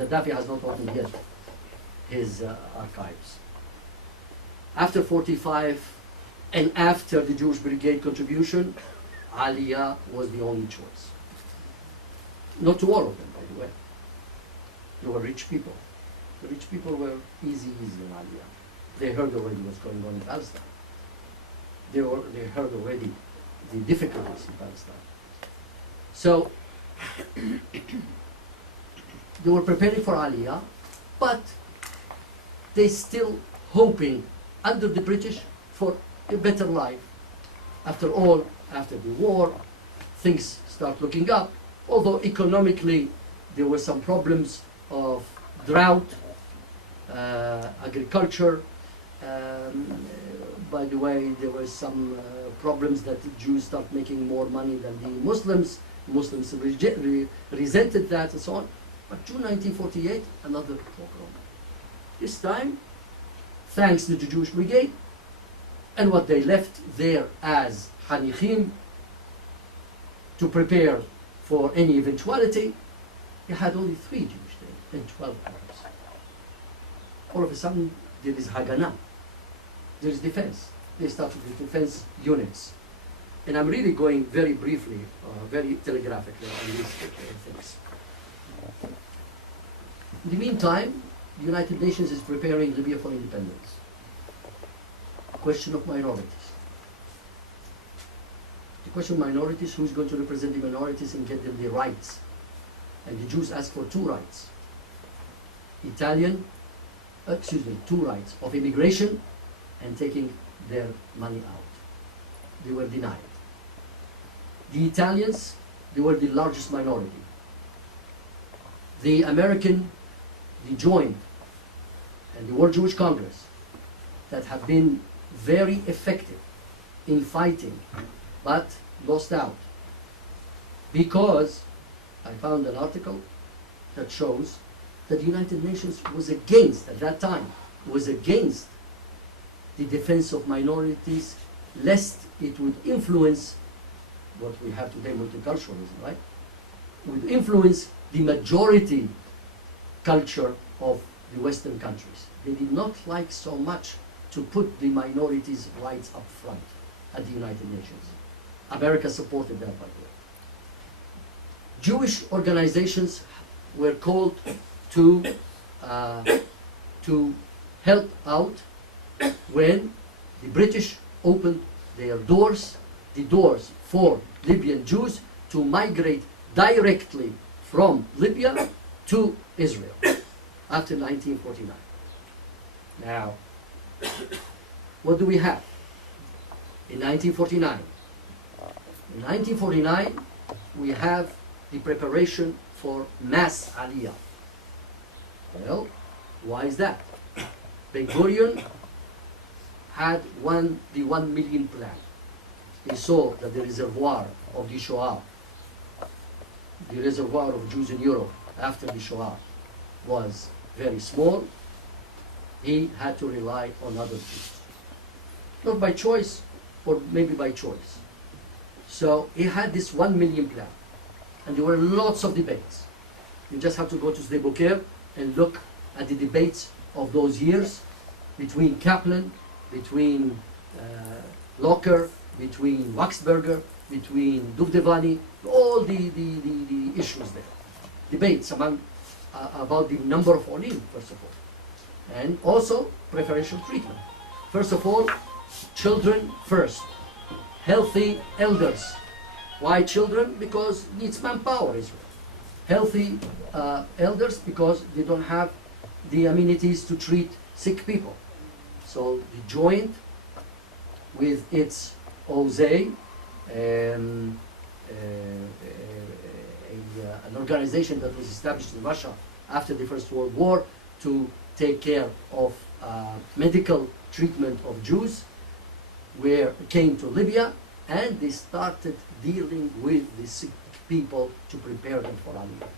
Gaddafi has not opened yet his archives. After 45 and after the Jewish Brigade contribution, Aliyah was the only choice. Not to all of them, by the way. There were rich people. The rich people were easy in Aliyah. They heard already what's going on in Palestine. They heard already the difficulties in Palestine. So they were preparing for Aliyah, but they still hoping under the British for a better life. After all, after the war, things start looking up, although economically there were some problems of drought, agriculture. By the way, there were some problems that the Jews start making more money than the Muslims. Muslims resented that and so on. But June 1948, another pogrom. This time, thanks to the Jewish Brigade, and what they left there as Hanichim to prepare for any eventuality, you had only 3 Jewish there and 12 Arabs. All of a sudden, there is Haganah. There is defense. They started with defense units. And I'm really going very briefly, very telegraphically on these things. In the meantime, the United Nations is preparing Libya for independence. Question of minorities. The question of minorities, who's going to represent the minorities and get them their rights? And the Jews asked for 2 rights. 2 rights of immigration and taking their money out. They were denied. The Italians, they were the largest minority. The American, the Joint, and the World Jewish Congress that have been very effective in fighting, but lost out. Because I found an article that shows that the United Nations was against, at that time, was against the defense of minorities, lest it would influence what we have today, multiculturalism, right? Would influence the majority culture of the Western countries. They did not like so much to put the minorities' rights up front at the United Nations. America supported that, by the way. Jewish organizations were called to help out when the British opened their doors, the doors for Libyan Jews to migrate directly from Libya to Israel after 1949. Now, what do we have in 1949? In 1949, we have the preparation for mass aliyah. Well, why is that? Ben-Gurion had the 1 million plan. He saw that the reservoir of the Shoah, the reservoir of Jews in Europe after the Shoah, was very small. He had to rely on other Jews. Not by choice, or maybe by choice. So he had this 1 million plan. And there were lots of debates. You just have to go to Sde Boker and look at the debates of those years between Kaplan, between Locker, between Waxberger, between Duvdevani, all the issues there. Debates about the number of olim, first of all. And also preferential treatment. First of all, children first. Healthy elders. Why children? Because it needs manpower, Israel. Healthy elders because they don't have the amenities to treat sick people. So the Joint, with its OZE, an organization that was established in Russia after the First World War to take care of medical treatment of Jews, came to Libya, and they started dealing with the sick people to prepare them for Aliyah.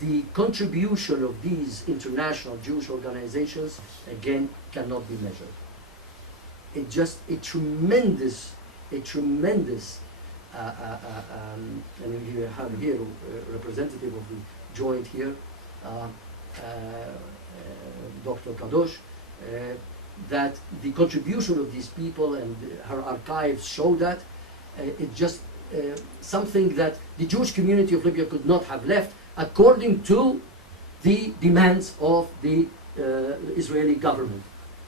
The contribution of these international Jewish organizations, again, cannot be measured. It's just a tremendous, and you have here a representative of the joined here, Dr. Kadosh, that the contribution of these people and her archives show that it's just something that the Jewish community of Libya could not have left according to the demands of the Israeli government.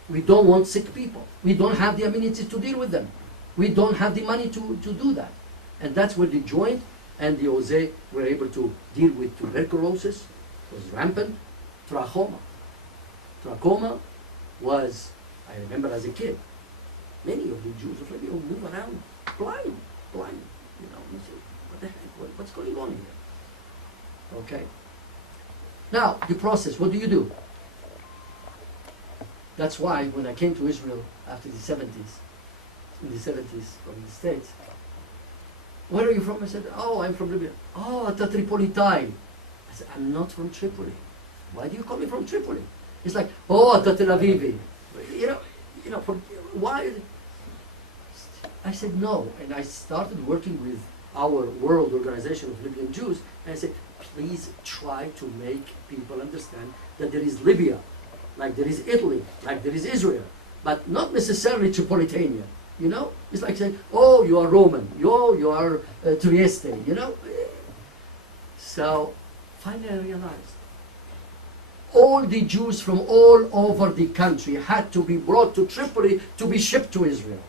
We don't want sick people. We don't have the amenities to deal with them. We don't have the money to do that. And that's where the joint and the OZE were able to deal with tuberculosis. It was rampant. Trachoma. Trachoma was, I remember as a kid, many of the Jews of Libya would move around blind. You know, you say, what the heck, what's going on here? Okay. Now, the process, what do? That's why when I came to Israel after the 70s, in the 70s from the States, where are you from? I said, oh, I'm from Libya. Oh, at Tripolitine. I said, I'm not from Tripoli. Why do you call me from Tripoli? It's like, oh, at Tel Aviv. Why? I said no, and I started working with our World Organization of Libyan Jews, and I said, please try to make people understand that there is Libya, like there is Italy, like there is Israel, but not necessarily Tripolitania. You know, it's like saying, oh, you are Roman, you are Trieste, you know. So finally I realized all the Jews from all over the country had to be brought to Tripoli to be shipped to Israel.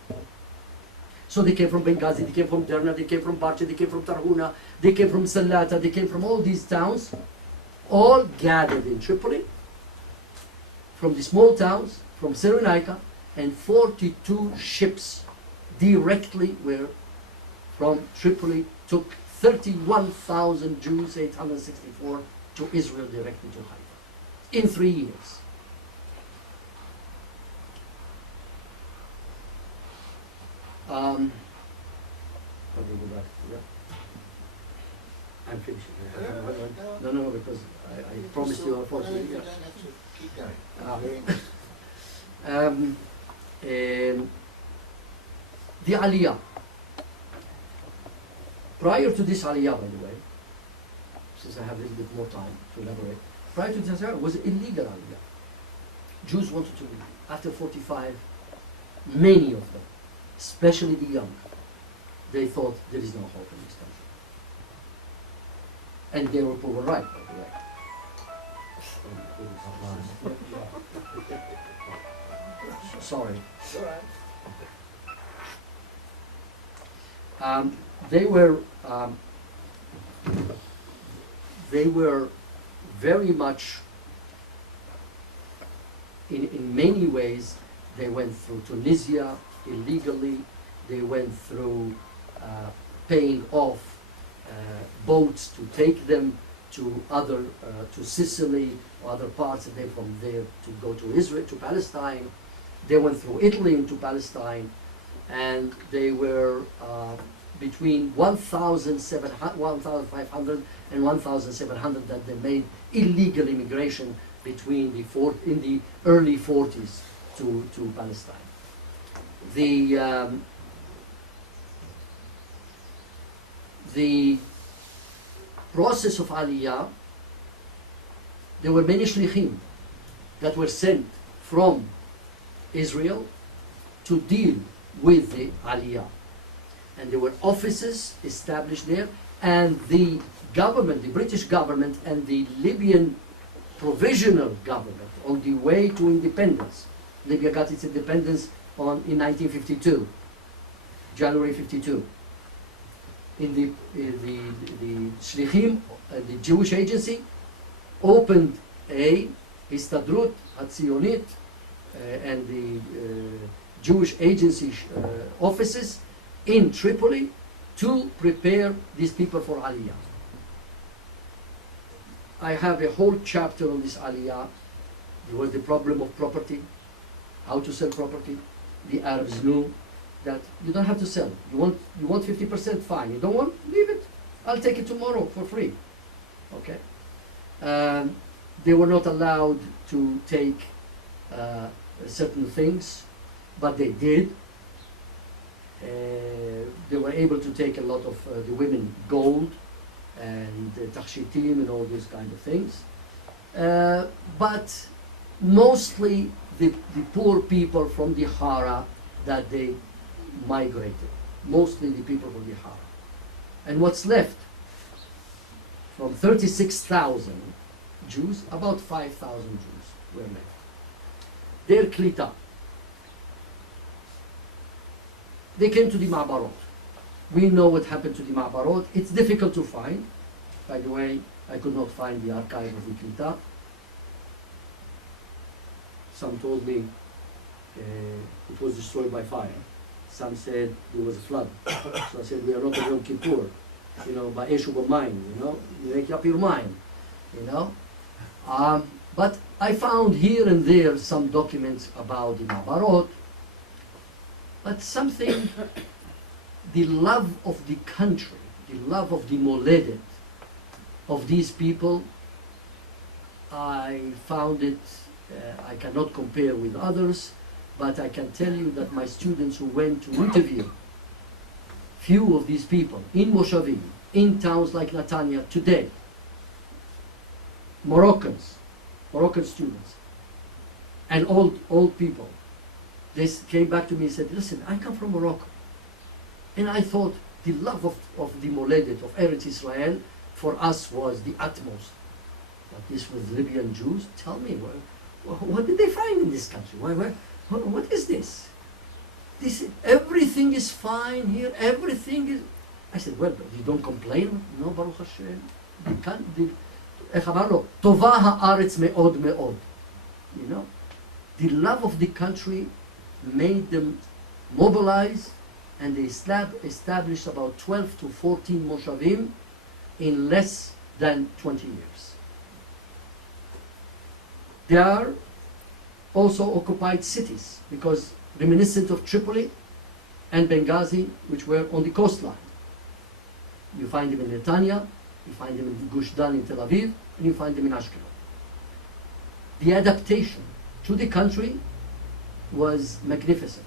So they came from Benghazi, they came from Derna, they came from Barcha, they came from Tarhuna, they came from Salata, they came from all these towns, all gathered in Tripoli, from the small towns, from Cyrenaica, and 42 ships directly were from Tripoli, took 31,000 Jews, 864, to Israel directly to Haifa, in 3 years. How do we go back? Yeah. I'm finishing. No, because I promised you, unfortunately. You don't have to keep going. The Aliyah. Prior to this Aliyah, by the way, since I have a little bit more time to elaborate, prior to this Aliyah was illegal Aliyah. Jews wanted to leave. After 45, many of them, especially the young, they thought there is no hope in this country. And they were proven right, by the way. Sorry. All right. They were very much, in many ways, they went through Tunisia illegally, they went through paying off boats to take them to to Sicily or other parts, and then from there to go to Israel, to Palestine. They went through Italy into Palestine, and they were between 1,500 and 1,700 that they made illegal immigration between in the early 40s to Palestine. The process of Aliyah, there were many shlichim that were sent from Israel to deal with the Aliyah. And there were offices established there, and the government, the British government and the Libyan provisional government on the way to independence. Libya got its independence in 1952, January 52. The Shlichim, the Jewish agency, opened a Histadrut Hatzionit and the Jewish agency offices in Tripoli to prepare these people for Aliyah. I have a whole chapter on this Aliyah. There was the problem of property, how to sell property. The Arabs knew that you don't have to sell. You want 50%, fine. You don't want, leave it. I'll take it tomorrow for free. Okay. They were not allowed to take certain things, but they did. They were able to take a lot of the women gold and takshitim and all these kind of things. But mostly the poor people from the Hara that they migrated. Mostly the people from the Hara. And what's left? From 36,000 Jews, about 5,000 Jews were left. Their klita. They came to the Ma'barot. We know what happened to the Ma'barot. It's difficult to find. By the way, I could not find the archive of the klita. Some told me it was destroyed by fire. Some said there was a flood. So I said, we are not on Yom Kippur, you know, by Eshu B'Mayim, you know, you make up your mind, you know. But I found here and there some documents about the Ma'barot, but something, the love of the country, the love of the Moledet of these people, I found it, I cannot compare with others, but I can tell you that my students who went to interview few of these people in Moshavim, in towns like Netanya today, Moroccan students, and old people, they came back to me and said, listen, I come from Morocco. And I thought the love of the Moledet, of Eretz Israel, for us was the utmost. But this was Libyan Jews, tell me, what did they find in this country? What is this? Everything is fine here, everything is... I said, well, you don't complain? No, Baruch Hashem. איך אמר לו, טובה הארץ מאוד מאוד. You know, the love of the country made them mobilize, and they established about 12 to 14 moshavim in less than 20 years. They are also occupied cities, because reminiscent of Tripoli and Benghazi, which were on the coastline. You find them in Netanya, you find them in Gush Dan in Tel Aviv, and you find them in Ashkelon. The adaptation to the country was magnificent.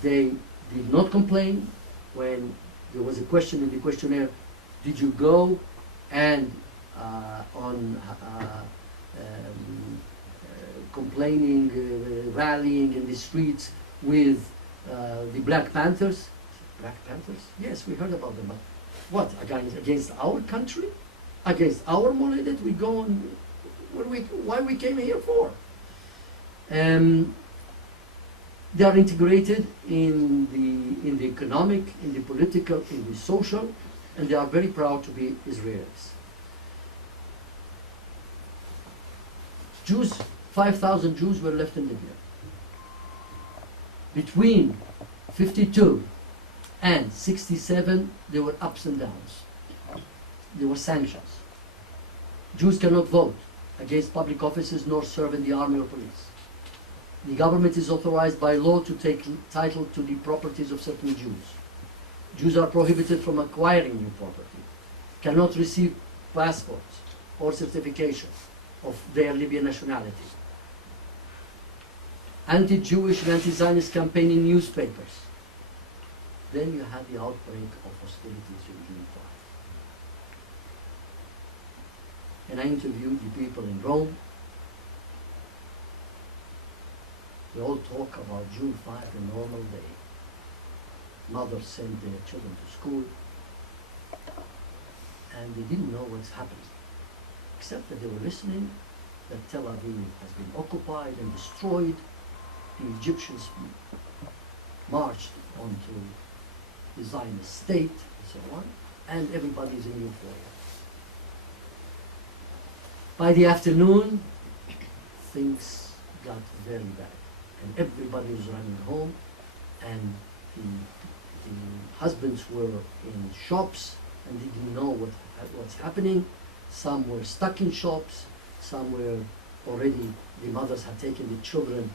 They did not complain when there was a question in the questionnaire, did you go and complaining, rallying in the streets with the Black Panthers? Black Panthers? Yes, we heard about them, but what, against our country? Against our Moledet? We go on, why we came here for? They are integrated in the economic, in the political, in the social, and they are very proud to be Israelis. Jews, 5,000 Jews were left in Libya. Between 52 and 67, there were ups and downs. There were sanctions. Jews cannot vote against public offices nor serve in the army or police. The government is authorized by law to take title to the properties of certain Jews. Jews are prohibited from acquiring new property, cannot receive passports or certification of their Libyan nationality. Anti-Jewish and anti-Zionist campaign in newspapers. Then you had the outbreak of hostilities in June 5. And I interviewed the people in Rome. We all talk about June 5, a normal day. Mothers sent their children to school, and they didn't know what's happening, except that they were listening that Tel Aviv has been occupied and destroyed. The Egyptians marched onto the Zionist state, and so on, and everybody's in euphoria. By the afternoon, things got very bad, and everybody was running home, and the husbands were in shops and they didn't know what's happening. Some were stuck in shops, some were already, the mothers had taken the children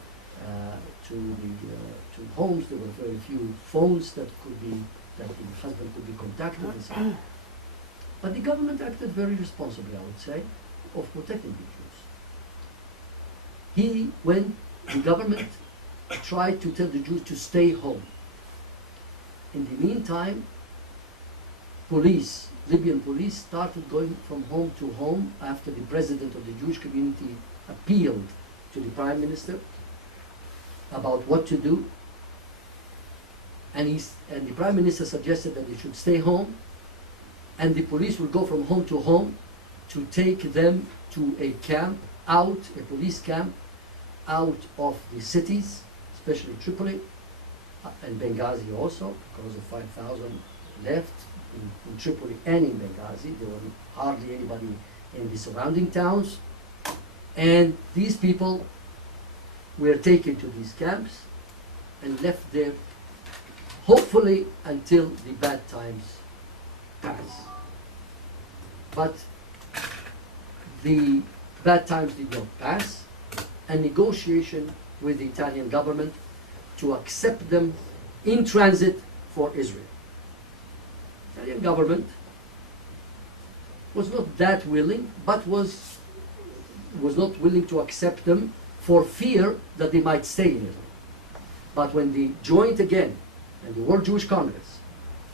to homes. There were very few phones that the husband could be contacted and so on. But the government acted very responsibly, I would say, of protecting the Jews. The government tried to tell the Jews to stay home. In the meantime, police Libyan police started going from home to home after the president of the Jewish community appealed to the prime minister about what to do. And the prime minister suggested that they should stay home, and the police would go from home to home to take them to a camp out, a police camp, out of the cities, especially Tripoli, and Benghazi also, because of 5,000 left in Tripoli and in Benghazi. There was hardly anybody in the surrounding towns. And these people were taken to these camps and left there, hopefully until the bad times pass. But the bad times did not pass, and negotiation with the Italian government to accept them in transit for Israel. The Italian government was not that willing, but was not willing to accept them for fear that they might stay in Italy. But when they joined again, and the World Jewish Congress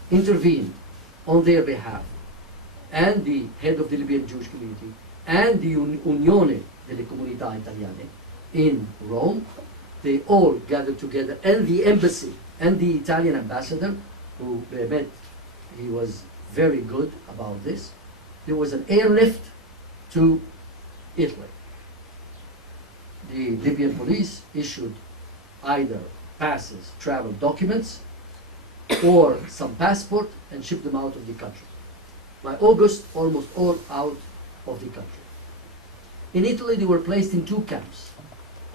intervened on their behalf, and the head of the Libyan Jewish community, and the Unione delle Comunità Italiane in Rome, they all gathered together, and the embassy, and the Italian ambassador, who met, he was very good about this. There was an airlift to Italy. The Libyan police issued either passes, travel documents, or some passport, and shipped them out of the country. By August, almost all out of the country. In Italy, they were placed in two camps,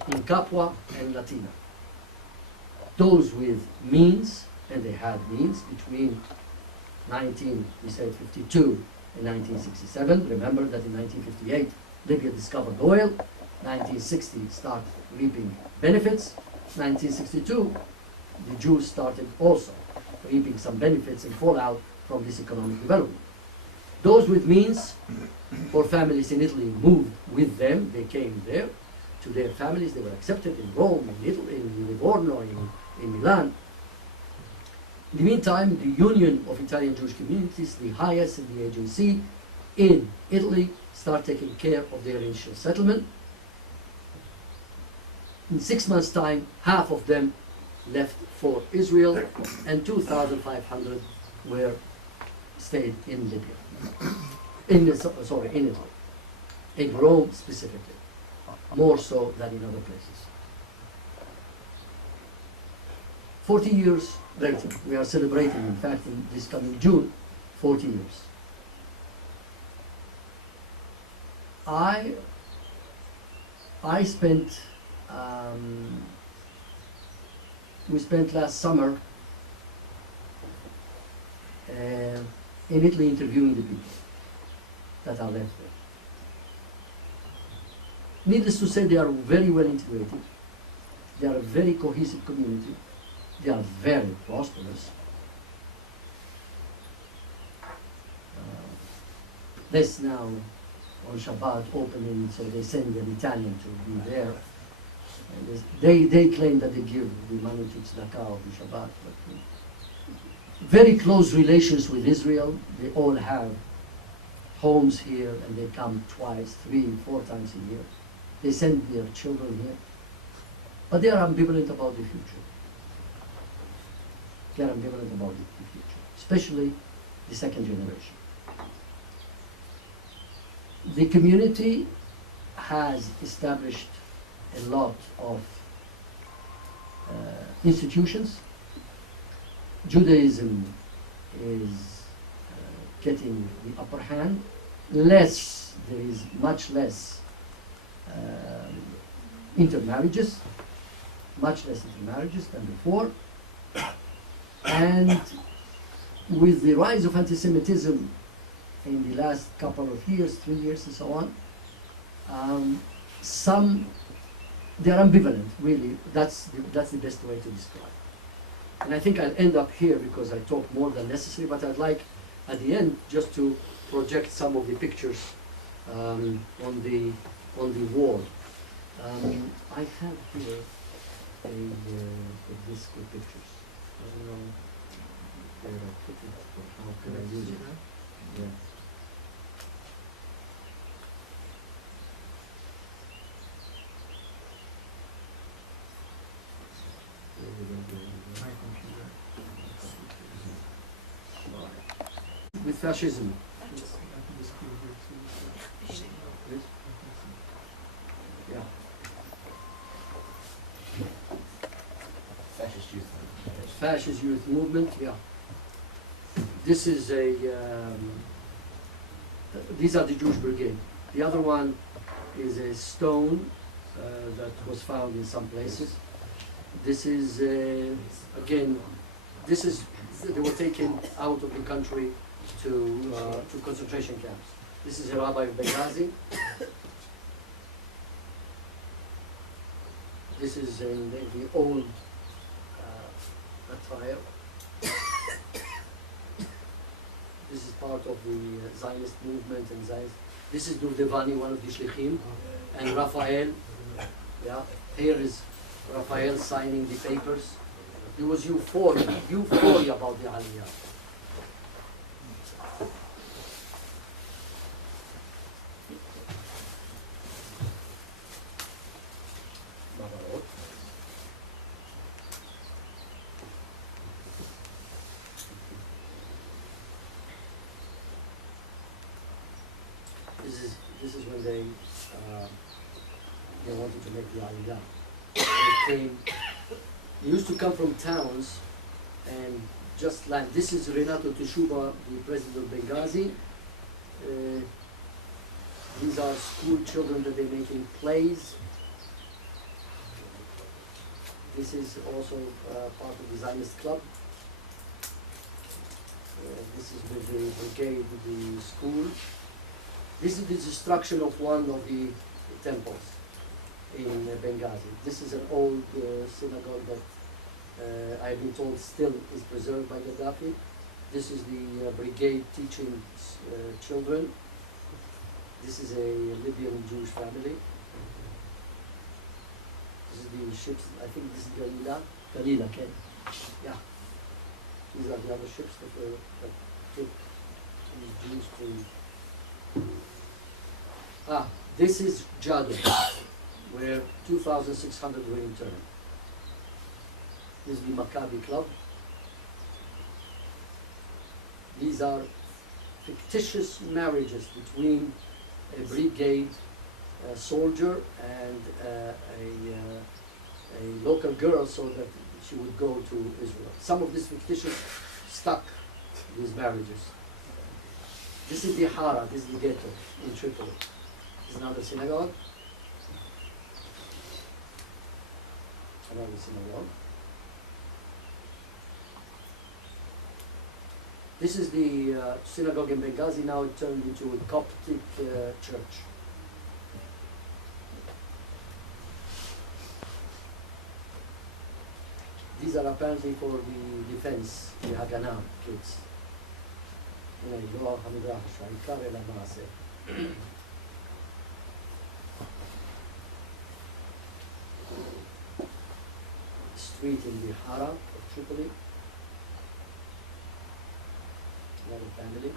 in Capua and Latina. Those with means, and they had means, between 1952 and 1967. Remember that in 1958, Libya discovered oil. 1960, started reaping benefits. 1962, the Jews started also reaping some benefits and fallout from this economic development. Those with means or families in Italy moved with them. They came there to their families. They were accepted in Rome, in Italy, in Livorno, in Milan. In the meantime, the Union of Italian Jewish Communities, the highest in the agency in Italy, start taking care of their initial settlement. In 6 months' time, half of them left for Israel, and 2,500 were stayed in Libya. In Italy. In Rome specifically. More so than in other places. 40 years later, we are celebrating, in fact, in this coming June, 40 years. We spent last summer in Italy interviewing the people that are left there. Needless to say, they are very well integrated. They are a very cohesive community. They are very prosperous. This now on Shabbat opening, so they send an Italian to be there. And they claim that they give the money to tzedakah of the Shabbat, but very close relations with Israel. They all have homes here, and they come twice, 3, 4 times a year. They send their children here, but they are ambivalent about the future. They are ambivalent about the future, especially the second generation. The community has established a lot of institutions. Judaism is getting the upper hand. There is much less intermarriages, than before. And with the rise of anti-Semitism in the last couple of years, 3 years and so on, they are ambivalent, really. That's the best way to describe. And I think I'll end up here because I talk more than necessary, but I'd like at the end just to project some of the pictures on the wall. I have here a disc with pictures. I don't know where I put it, or how can I use it. Yeah. My computer. With fascism. Yes, I think it's clear here too. Yes? Yeah. Fascist youth. Fascist youth movement, yeah. This is a, these are the Jewish Brigade. The other one is a stone that was found in some places. This is, again, this is, they were taken out of the country to concentration camps. This is a rabbi of Benghazi. This is in the old attire. This is part of the Zionist movement and Zionist. This is Duvdevani, one of the shlichim, and Raphael. Yeah, here is Raphael signing the papers. There was euphoria about the Aliyah. This is when they wanted to make the Aliyah. They used to come from towns and just land. This is Renato Teshuba, the president of Benghazi. These are school children that they're making plays. This is also part of the Zionist club. This is with the brigade, the school. This is the destruction of one of the temples in Benghazi. This is an old synagogue that I've been told still is preserved by Gaddafi. This is the brigade teaching children. This is a Libyan Jewish family. This is the ships, I think this is Galila, okay? Yeah. These are the other ships that took these Jews to... this is Jado, where 2,600 were interned. This is the Maccabi Club. These are fictitious marriages between a brigade soldier and a local girl so that she would go to Israel. Some of these fictitious stuck, these marriages. This is the Hara, this is the ghetto in Tripoli. This is another synagogue. Another synagogue. This is the synagogue in Benghazi, now it turned into a Coptic church. These are apparently for the defense, the Haganah kids. Street in the Hara of Tripoli. Another family.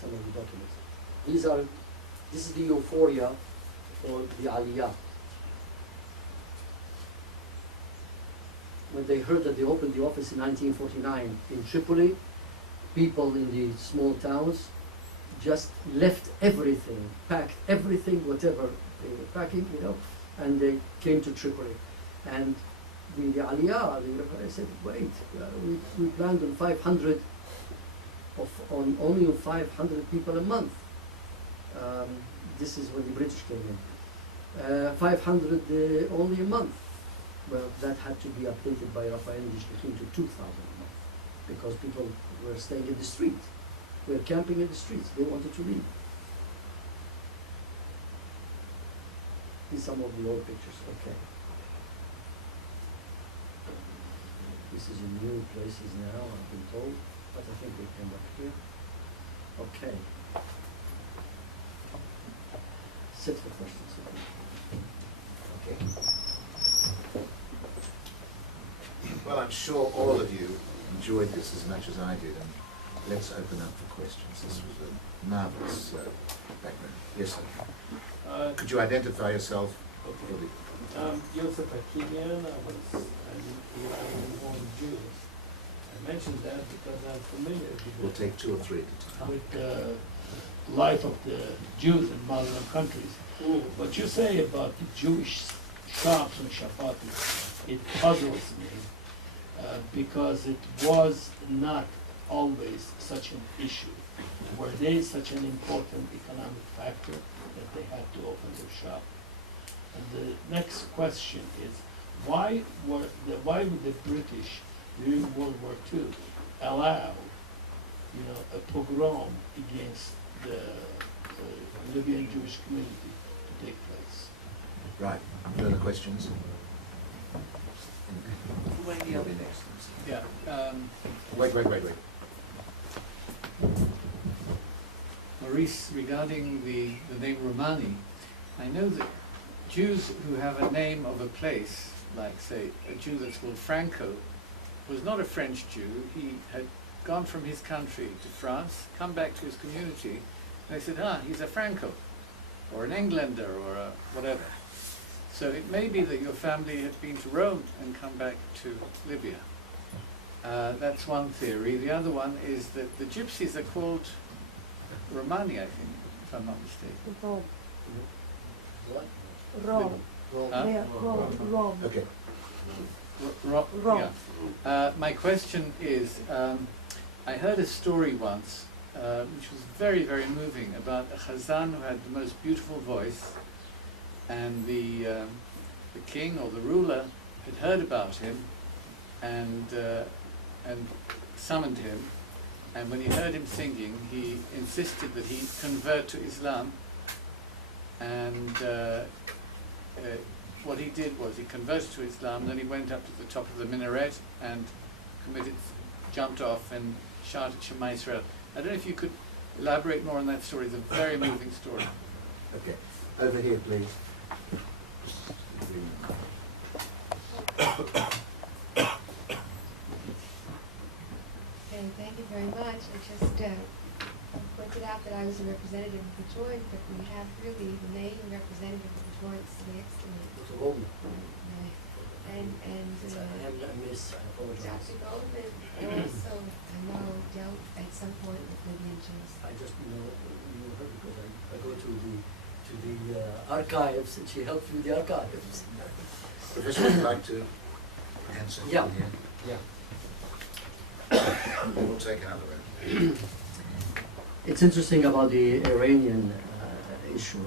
Some of the documents. This is the euphoria for the Aliyah. When they heard that they opened the office in 1949 in Tripoli, people in the small towns just left everything, packed everything, whatever they were packing, and they came to Tripoli. And the Aliyah, I said, wait, we planned on 500, only 500 people a month. This is when the British came in. 500 only a month. Well, that had to be updated by Raphael and Shlichim to 2,000 a month, because people were staying in the street. We were camping in the streets. They wanted to leave. These are some of the old pictures. Okay. This is in new places now, I've been told, but I think we came back here. Okay. Sit for questions. Okay. Well, I'm sure all of you enjoyed this as much as I did, and let's open up for questions. This was a marvellous background. Yes, sir. Could you identify yourself? Okay. Joseph Akimian, I'm born Jews. I mentioned that because I'm familiar We'll with take 2 or 3 at a time. the life of the Jews in Muslim countries. What you say about the Jewish shops on Shabbat, it puzzles me because it was not always such an issue. Were they such an important economic factor that they had to open their shop? And the next question is, why would the British during World War II allow, a pogrom against the Libyan Jewish community to take place? Right. Further questions? You'll be next. Yeah. Wait. Maurice, regarding the name Roumani, I know that Jews who have a name of a place, like say a Jew that's called Franco, was not a French Jew. He had gone from his country to France, come back to his community, and they said, he's a Franco, or an Englander, or a whatever. So it may be that your family had been to Rome and come back to Libya. That's one theory. The other one is that the gypsies are called Roumani, I think, if I'm not mistaken. Rome. What? Rome. Huh? Yeah, Rome. Okay. Rome. Yeah. My question is, I heard a story once, which was very, very moving, about a chazan who had the most beautiful voice, and the king or the ruler had heard about him and summoned him. And when he heard him singing, he insisted that he convert to Islam. And what he did was he converted to Islam, then he went up to the top of the minaret and jumped off and shouted Shema Israel. I don't know if you could elaborate more on that story. It's a very moving story. Okay. Over here, please. Okay, thank you very much. I just pointed out that I was a representative of the Jordan, but we have really the main representative of the Jordan next to me. And Miss, I apologize. Dr. Goldman also, I know, dealt at some point with Libyan Jews. I just know her because I go to the archives, and she helps with the archives. Professor, would you like to answer? Yeah. Yeah. We'll take another round. It's interesting about the Iranian issue.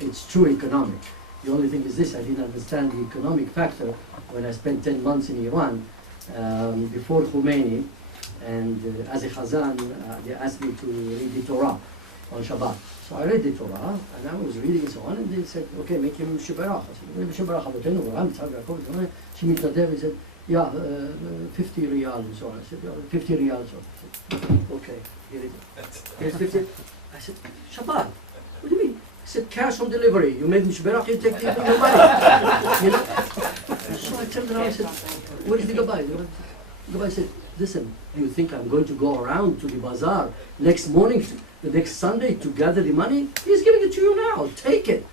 It's true economic. The only thing is this: I didn't understand the economic factor when I spent 10 months in Iran before Khomeini, and as a Chazan, they asked me to read the Torah on Shabbat. So I read the Torah, and I was reading and so on, and they said, okay, make him Shibarach. I said, Shibarach, she mitnadev, he said, yeah, 50 riyal and so on. I said, yeah, 50 riyals. I said, okay, here it is. Here's 50. I said, Shabbat, what do you mean? He said, cash on delivery. You made Mishberach, you take the money. You know? So I turned around and said, where's the Gabbai? The Gabbai said, listen, do you think I'm going to go around to the bazaar next morning, the next Sunday, to gather the money? He's giving it to you now. Take it.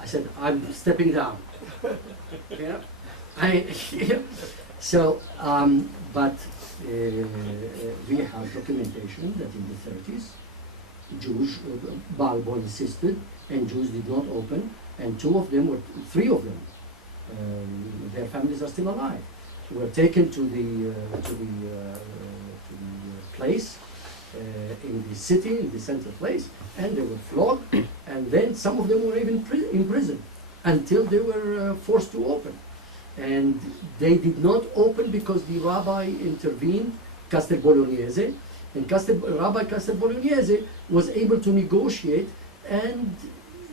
I said, I'm stepping down. Yeah. So, but we have documentation that in the 30s, Jews, Balbo insisted, and Jews did not open, and three of them, their families are still alive, were taken to the place in the city, in the central place, and they were flogged, and then some of them were even in prison until they were forced to open. And they did not open because the rabbi intervened, Castel Bolognese, and Rabbi Castel Bolognese was able to negotiate, and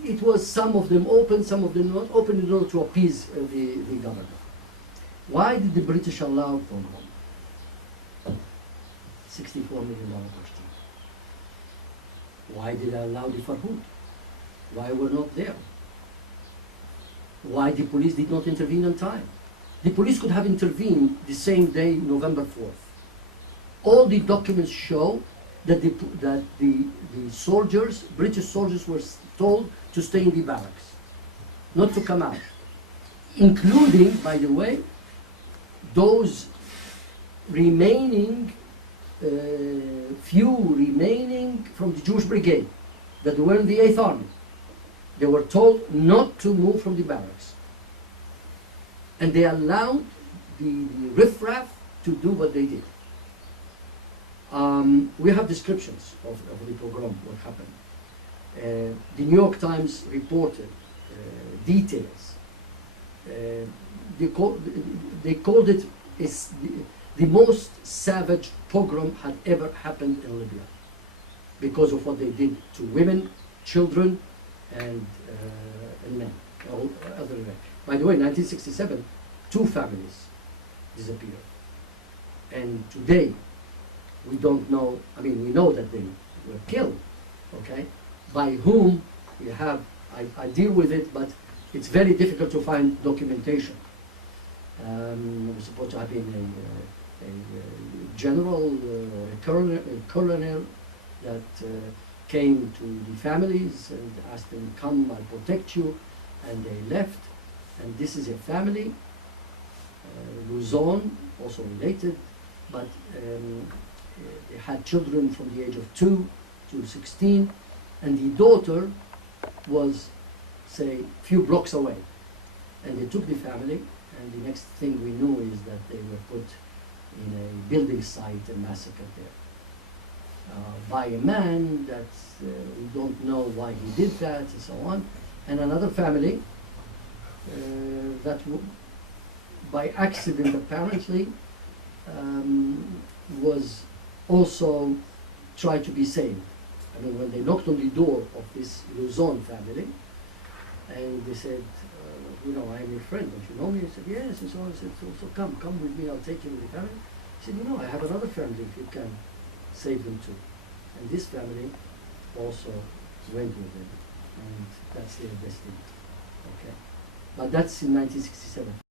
it was some of them open, some of them not open, in order to appease the government. Why did the British allow pogrom? $64 million question. Why did they allow the Farhud? Why were not there? Why the police did not intervene on time? The police could have intervened the same day, November 4th. All the documents show that the soldiers, British soldiers, were told to stay in the barracks, not to come out, including, by the way, those remaining, few remaining from the Jewish brigade that were in the 8th Army. They were told not to move from the barracks. And they allowed the riffraff to do what they did. We have descriptions of the pogrom, what happened. The New York Times reported details. They called it the most savage pogrom had ever happened in Libya because of what they did to women, children, and men, other men. By the way, in 1967, 2 families disappeared. And today, we don't know, I mean, we know that they were killed, okay? By whom, we have, I deal with it, but it's very difficult to find documentation. We're supposed to have been a general or a colonel that came to the families and asked them, come, I'll protect you, and they left. And this is a family, Luzon, also related, but they had children from the age of 2 to 16, and the daughter was, say, a few blocks away. And they took the family, and the next thing we knew is that they were put in a building site and massacred there. By a man that we don't know why he did that, and so on. And another family that by accident apparently was also tried to be saved. I mean, when they knocked on the door of this Luzon family, and they said, you know, I'm your friend, don't you know me? He said, yes, and so on. I said, so come with me, I'll take you to the family. He said, you know, I have another family if you can save them too. And this family also went with them, and that's their destiny. Okay, but that's in 1967.